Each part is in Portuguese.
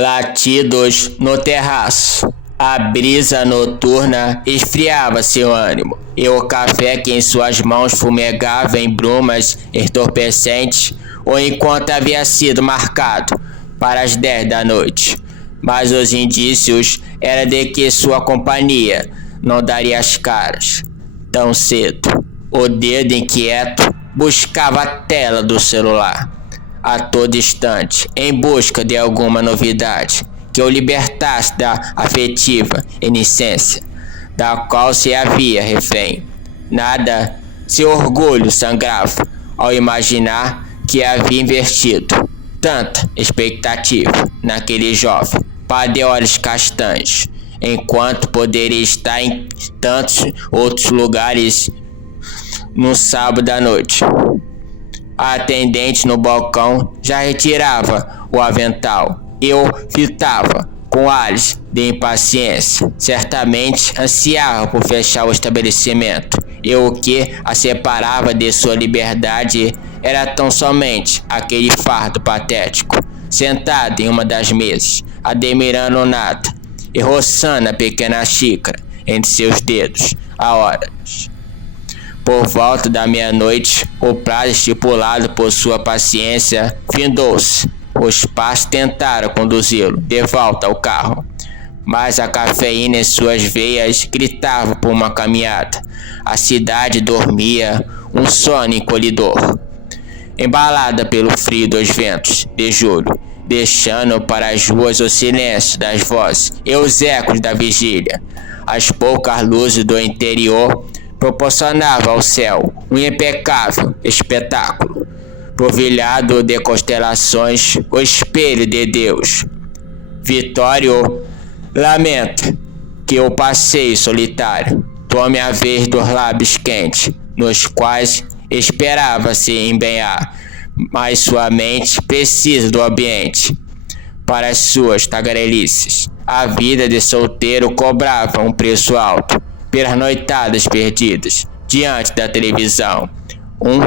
latidos no terraço. A brisa noturna esfriava seu ânimo, e o café que em suas mãos fumegava em brumas entorpecentes, o encontro havia sido marcado para as 10 da noite. Mas os indícios eram de que sua companhia não daria as caras tão cedo. O dedo inquieto buscava a tela do celular a todo instante, em busca de alguma novidade que o libertasse da afetiva inocência da qual se havia refém. Nada, seu orgulho sangrava ao imaginar que havia investido tanta expectativa naquele jovem par de olhos castanhos, enquanto poderia estar em tantos outros lugares no sábado à noite. A atendente no balcão já retirava o avental e o fitava com ares de impaciência. Certamente ansiava por fechar o estabelecimento, e o que a separava de sua liberdade era tão somente aquele fardo patético, sentado em uma das mesas, admirando nada e roçando a pequena xícara entre seus dedos há horas. Por volta da meia-noite, o prazo estipulado por sua paciência findou-se. Os pais tentaram conduzi-lo de volta ao carro, mas a cafeína em suas veias gritava por uma caminhada. A cidade dormia um sono encolhedor, embalada pelo frio dos ventos de julho, deixando para as ruas o silêncio das vozes e os ecos da vigília. As poucas luzes do interior proporcionavam ao céu um impecável espetáculo. Polvilhado de constelações, o espelho de Deus. Vitório lamenta que o passeio solitário tome a vez dos lábios quentes, nos quais esperava se empenhar, mas sua mente precisa do ambiente para as suas tagarelices. A vida de solteiro cobrava um preço alto pelas noitadas perdidas diante da televisão. Um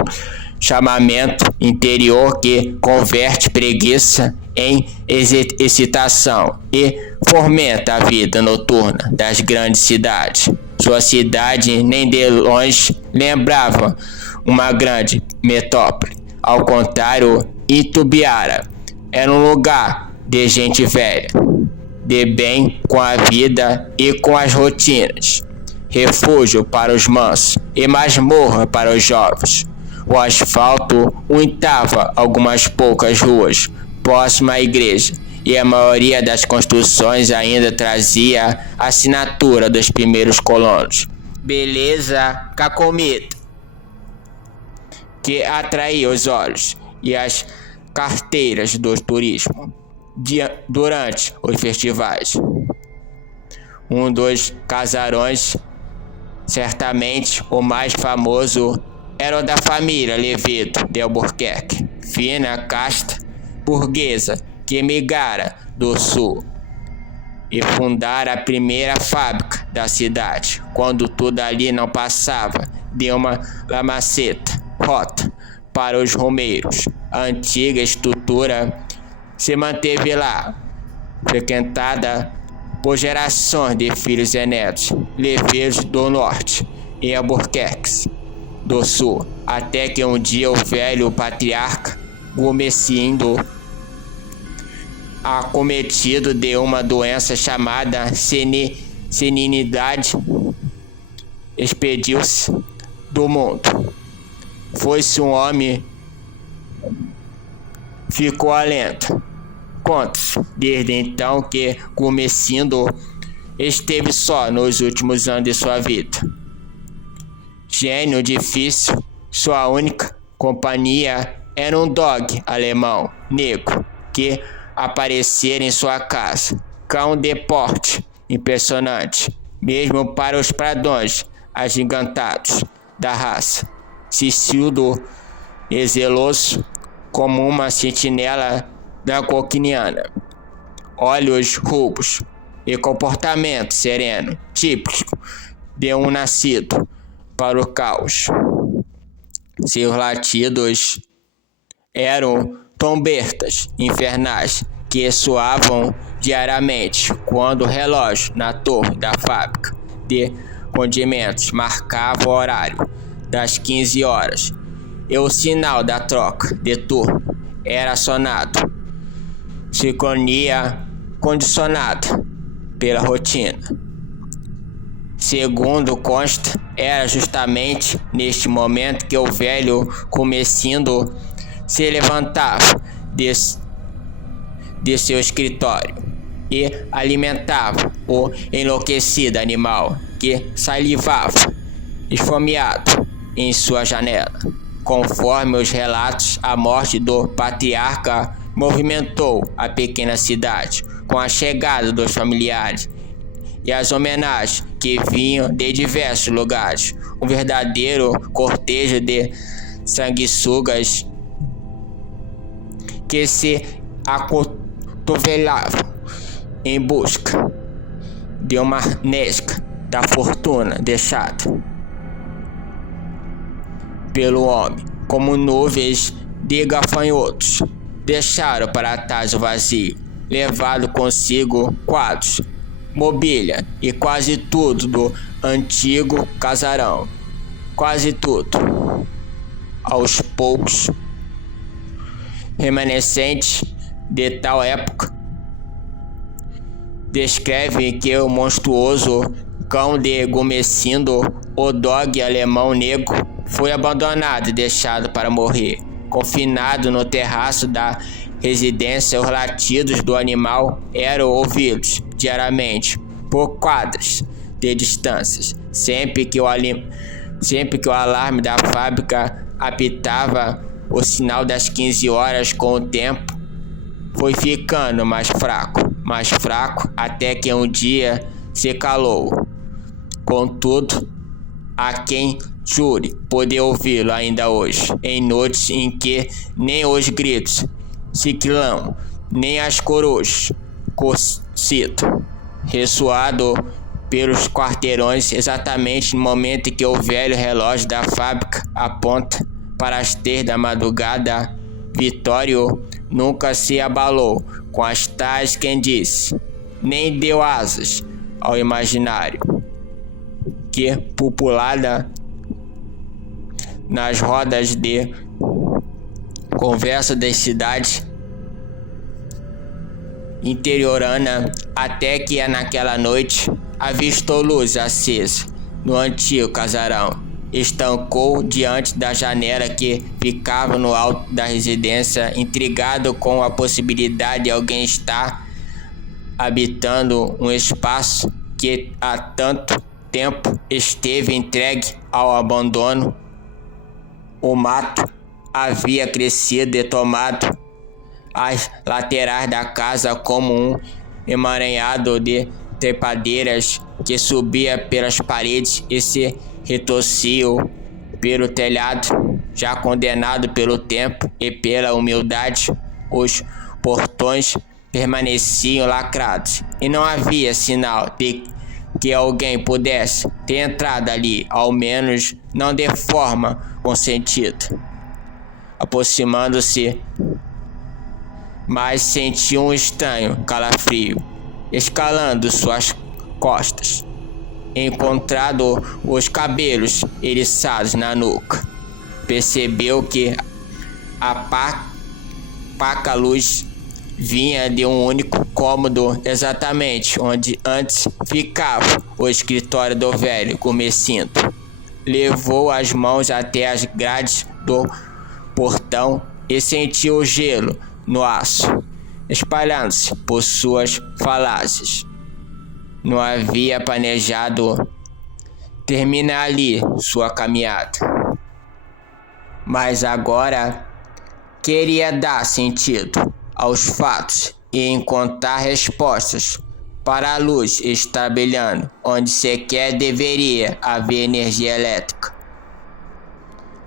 chamamento interior que converte preguiça em excitação e fomenta a vida noturna das grandes cidades. Sua cidade nem de longe lembrava uma grande metrópole. Ao contrário, Itubiara era um lugar de gente velha, de bem com a vida e com as rotinas, refúgio para os mansos e masmorra para os jovens. O asfalto untava algumas poucas ruas próximas à igreja, e a maioria das construções ainda trazia a assinatura dos primeiros colonos. Beleza cacomita, que atraía os olhos e as carteiras do turismo durante os festivais. Um dos casarões, certamente o mais famoso, era o da família Levedo de Albuquerque, fina casta burguesa que migrara do sul e fundara a primeira fábrica da cidade, quando tudo ali não passava de uma lamaceta rota para os romeiros. A antiga estrutura se manteve lá, frequentada por gerações de filhos e netos, Levedos do norte e Albuquerques do sul, até que um dia o velho patriarca Gomecindo, acometido de uma doença chamada senilidade, expediu-se do mundo. Foi-se um homem, ficou alento. Conta-se desde então que Gomecindo esteve só nos últimos anos de sua vida. Gênio difícil, sua única companhia era um dog alemão negro que aparecera em sua casa, cão de porte impressionante, mesmo para os pradões agigantados da raça, sisudo e zeloso como uma sentinela draconiana, olhos rubros e comportamento sereno, típico de um nascido para o caos. Seus latidos eram trombetas infernais que soavam diariamente quando o relógio na torre da fábrica de condimentos marcava o horário das 15 horas e o sinal da troca de turno era acionado. Sincronia condicionada pela rotina. Segundo consta, era justamente neste momento que o velho Comecindo se levantava de seu escritório e alimentava o enlouquecido animal que salivava, esfomeado, em sua janela. Conforme os relatos, a morte do patriarca movimentou a pequena cidade com a chegada dos familiares e as homenagens que vinham de diversos lugares. Um verdadeiro cortejo de sanguessugas que se acotovelavam em busca de uma nesca da fortuna deixada pelo homem, como nuvens de gafanhotos deixaram para trás o vazio, levado consigo quadros, mobília e quase tudo do antigo casarão. Quase tudo. Aos poucos, remanescentes de tal época, descreve que o monstruoso cão de Comecindo, o dog alemão negro, foi abandonado e deixado para morrer. Confinado no terraço da residência, os latidos do animal eram ouvidos diariamente por quadras de distâncias. Sempre que o alarme da fábrica apitava o sinal das 15 horas, com o tempo foi ficando mais fraco, até que um dia se calou. Contudo, há quem jure poder ouvi-lo ainda hoje, em noites em que nem os gritos se clamam, nem as corujas cocitam, ressoado pelos quarteirões, exatamente no momento em que o velho relógio da fábrica aponta para as 3 da madrugada. Vitório nunca se abalou com as tais quem disse, nem deu asas ao imaginário que, populada nas rodas de conversa das cidades interiorana, até que naquela noite avistou luz acesa no antigo casarão. Estancou diante da janela que ficava no alto da residência, intrigado com a possibilidade de alguém estar habitando um espaço que há tanto tempo esteve entregue ao abandono. O mato havia crescido e tomado as laterais da casa como um emaranhado de trepadeiras que subia pelas paredes e se retorciam pelo telhado, já condenado pelo tempo e pela umidade. Os portões permaneciam lacrados e não havia sinal de que alguém pudesse ter entrado ali, ao menos não de forma consentida. Aproximando-se, mas sentiu um estranho calafrio escalando suas costas. Encontrado os cabelos eriçados na nuca, percebeu que a paca luz vinha de um único cômodo, exatamente onde antes ficava o escritório do velho Comecindo. Levou as mãos até as grades do portão e sentiu o gelo no aço espalhando-se por suas falácias. Não havia planejado terminar ali sua caminhada, mas agora queria dar sentido aos fatos e encontrar respostas para a luz estar brilhando onde sequer deveria haver energia elétrica.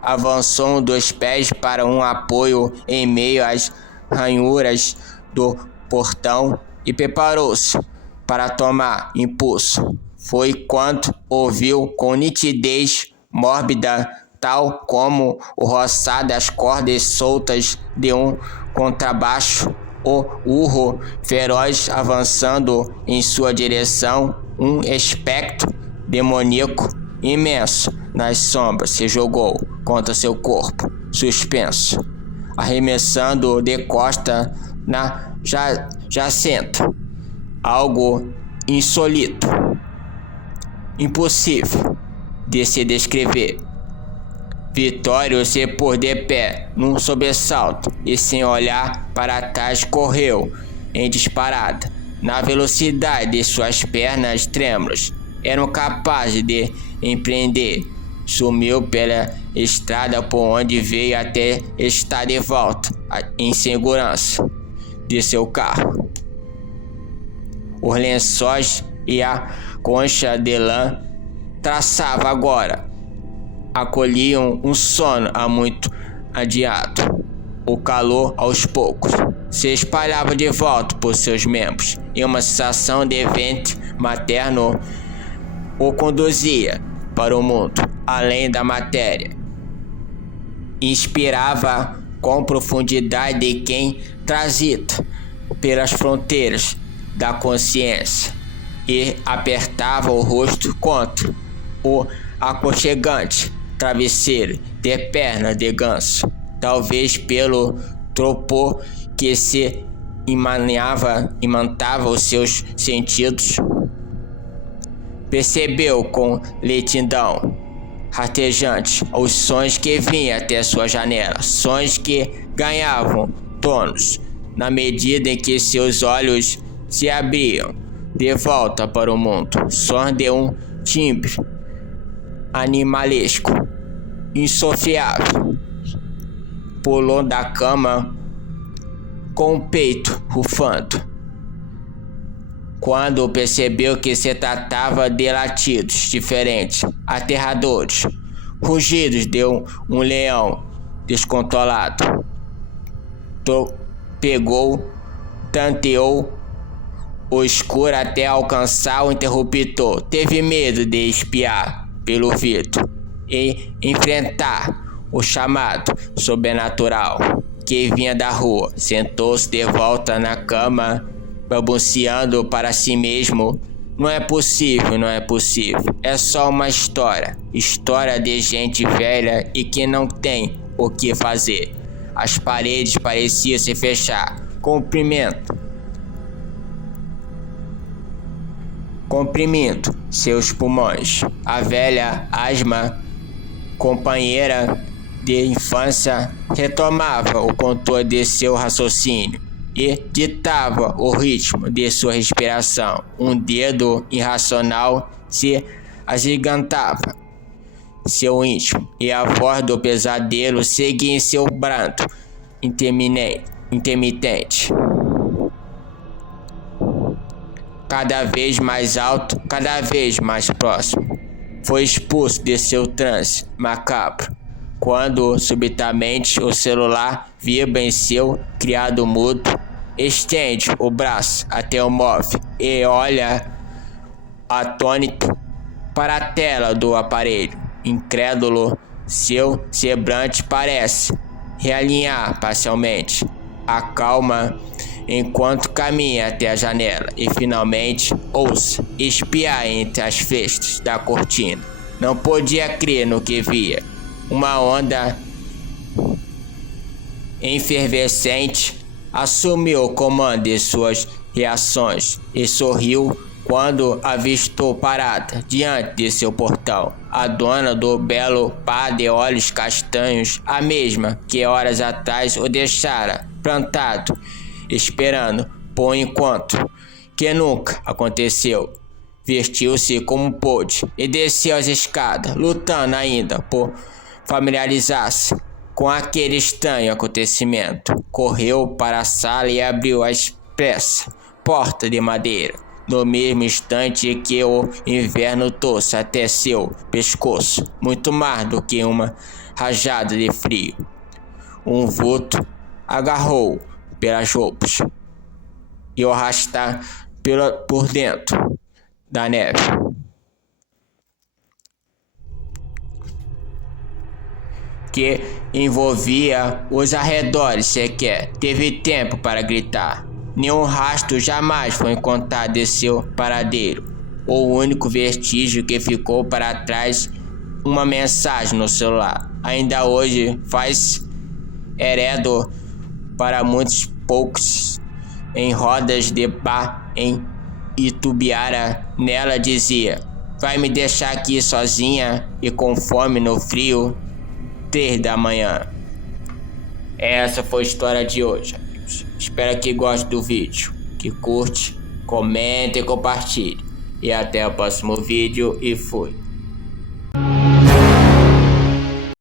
Avançou 2 pés para um apoio em meio às ranhuras do portão e preparou-se para tomar impulso. Foi quando ouviu com nitidez mórbida, tal como o roçar das cordas soltas de um contrabaixo, o urro feroz avançando em sua direção, um espectro demoníaco imenso nas sombras se jogou contra seu corpo suspenso, arremessando de costa na jacenta. Algo insólito, impossível de se descrever. Vitório se pôs de pé num sobressalto e, sem olhar para trás, correu em disparada. Na velocidade de suas pernas trêmulas eram capazes de empreender, sumiu pela estrada por onde veio até estar de volta em segurança de seu carro. Os lençóis e a concha de lã traçava agora acolhiam um sono há muito adiado. O calor, aos poucos, se espalhava de volta por seus membros, e uma sensação de ventre materno o conduzia para o mundo além da matéria. Inspirava com profundidade de quem transita pelas fronteiras da consciência e apertava o rosto contra o aconchegante travesseiro de perna de ganso, talvez pelo tropor que se imantava os seus sentidos. Percebeu com lentidão rastejante os sons que vinham até sua janela, sons que ganhavam tons na medida em que seus olhos se abriam de volta para o mundo, sons de um timbre animalesco, insofiável. Pulou da cama com o peito rufando, quando percebeu que se tratava de latidos diferentes, aterradores, rugidos de um leão descontrolado. Tanteou o escuro até alcançar o interruptor. Teve medo de espiar pelo vidro e enfrentar o chamado sobrenatural que vinha da rua. Sentou-se de volta na cama, balbuciando para si mesmo: não é possível, não é possível. É só uma história de gente velha e que não tem o que fazer. As paredes pareciam se fechar. Comprimindo seus pulmões. A velha asma, companheira de infância, retomava o controle de seu raciocínio e ditava o ritmo de sua respiração. Um dedo irracional se agigantava seu íntimo e a voz do pesadelo seguia em seu brado intermitente. Cada vez mais alto, cada vez mais próximo. Foi expulso de seu transe macabro, quando subitamente o celular vibra em seu criado mudo. Estende o braço até o móvel e olha atônito para a tela do aparelho. Incrédulo, seu semblante parece realinhar parcialmente. Acalma enquanto caminha até a janela e finalmente ouça espiar entre as frestas da cortina. Não podia crer no que via. Uma onda efervescente assumiu o comando de suas reações e sorriu quando avistou parada diante de seu portão a dona do belo par de olhos castanhos, a mesma que horas atrás o deixara plantado esperando por um encontro que nunca aconteceu. Vestiu-se como pôde e desceu as escadas, lutando ainda por familiarizar-se com aquele estranho acontecimento. Correu para a sala e abriu a expressa porta de madeira, no mesmo instante que o inverno trouxe até seu pescoço muito mais do que uma rajada de frio. Um vulto agarrou pelas roupas e o arrastar por dentro da neve. que envolvia os arredores sequer teve tempo para gritar. Nenhum rastro jamais foi encontrado de seu paradeiro. O único vestígio que ficou para trás, uma mensagem no celular. Ainda hoje faz heredo para muitos poucos em rodas de bar em Itubiara. Nela dizia: vai me deixar aqui sozinha e com fome no frio, 3 da manhã. Essa foi a história de hoje, amigos. Espero que gostem do vídeo, que curte, comente e compartilhe. E até o próximo vídeo e fui.